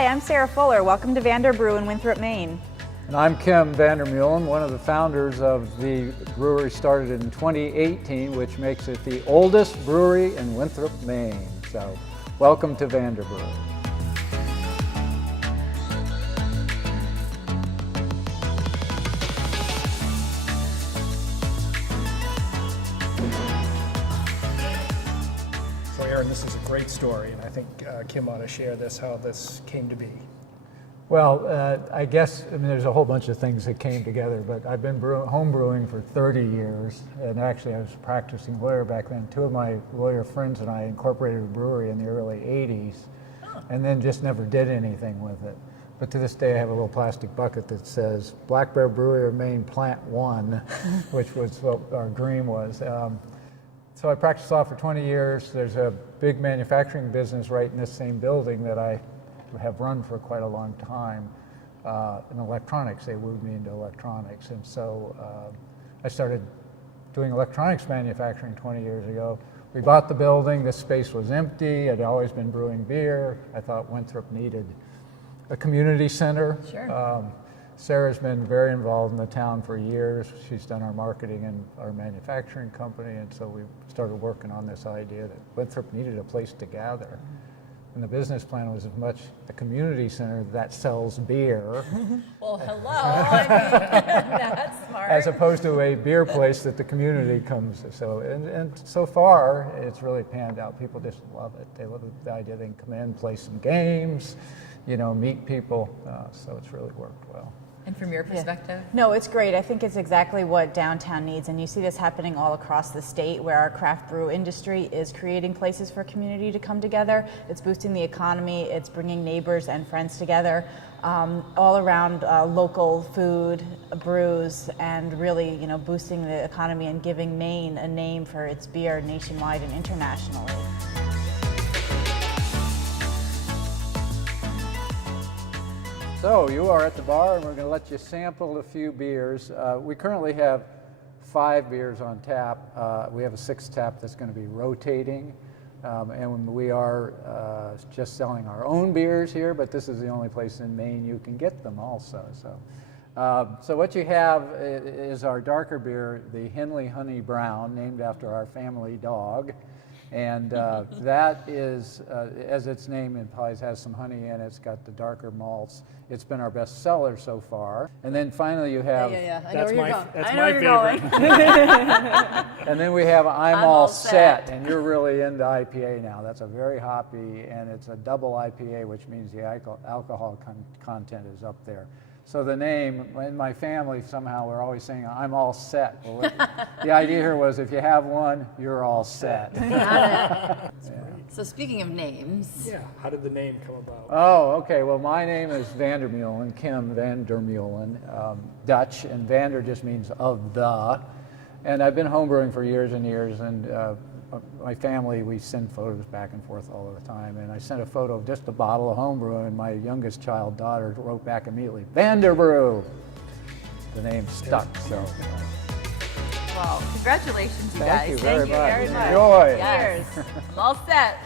Hi, I'm Sarah Fuller. Welcome to Brew in Winthrop, Maine. And I'm Kim Vandermeulen, one of the founders of the brewery started in 2018, which makes it the oldest brewery in Winthrop, Maine. So, welcome to Brew. So Aaron, this is a great story, and I think Kim ought to share this, how this came to be. Well, I guess, there's a whole bunch of things that came together, but I've been home brewing for 30 years, and actually I was a practicing lawyer back then. Two of my lawyer friends and I incorporated a brewery in the early 80s, and then just never did anything with it. But to this day I have a little plastic bucket that says Black Bear Brewery of Maine Plant 1, which was what our dream was. So I practiced law for 20 years. There's a big manufacturing business right in this same building that I have run for quite a long time in electronics. They wooed me into electronics. And so I started doing electronics manufacturing 20 years ago. We bought the building. This space was empty. I'd always been brewing beer. I thought Winthrop needed a community center. Sure. Sarah's been very involved in the town for years. She's done our marketing and our manufacturing company, and so we started working on this idea that Winthrop needed a place to gather. And the business plan was as much a community center that sells beer. Well, hello. I mean, that's smart. As opposed to a beer place that the community comes to. So, and so far, it's really panned out. People just love it. They love the idea they can come in, play some games, meet people. So it's really worked well. And from your perspective? No, it's great. I think it's exactly what downtown needs, and you see this happening all across the state where our craft brew industry is creating places for community to come together. It's boosting the economy, it's bringing neighbors and friends together, all around local food, brews, and really, boosting the economy and giving Maine a name for its beer nationwide and internationally. So you are at the bar, and we're going to let you sample a few beers. We currently have 5 beers on tap. We have a 6th tap that's going to be rotating, and we are just selling our own beers here, but this is the only place in Maine you can get them also. So what you have is our darker beer, the Henley Honey Brown, named after our family dog. And that is, as its name implies, has some honey in it. It's got the darker malts. It's been our best seller so far. And then finally you have... Yeah. I know That's where you're my, going. that's I know my where you're favorite. going. And then we have I'm All Set, and you're really into IPA now. That's a very hoppy, and it's a double IPA, which means the alcohol content is up there. So the name, in my family, somehow we're always saying, I'm all set. Well, the idea here was if you have one, you're all set. So speaking of names. Yeah, how did the name come about? Oh, okay. Well, my name is Vandermeulen, Kim Vandermeulen, Dutch, and Vander just means of the. And I've been homebrewing for years and years, and my family, we send photos back and forth all the time. And I sent a photo of just a bottle of homebrew, and my youngest child daughter wrote back immediately, Vanderbrew. The name stuck, so. Well, congratulations, you guys. Thank you very much. Enjoy. Cheers. I'm all set.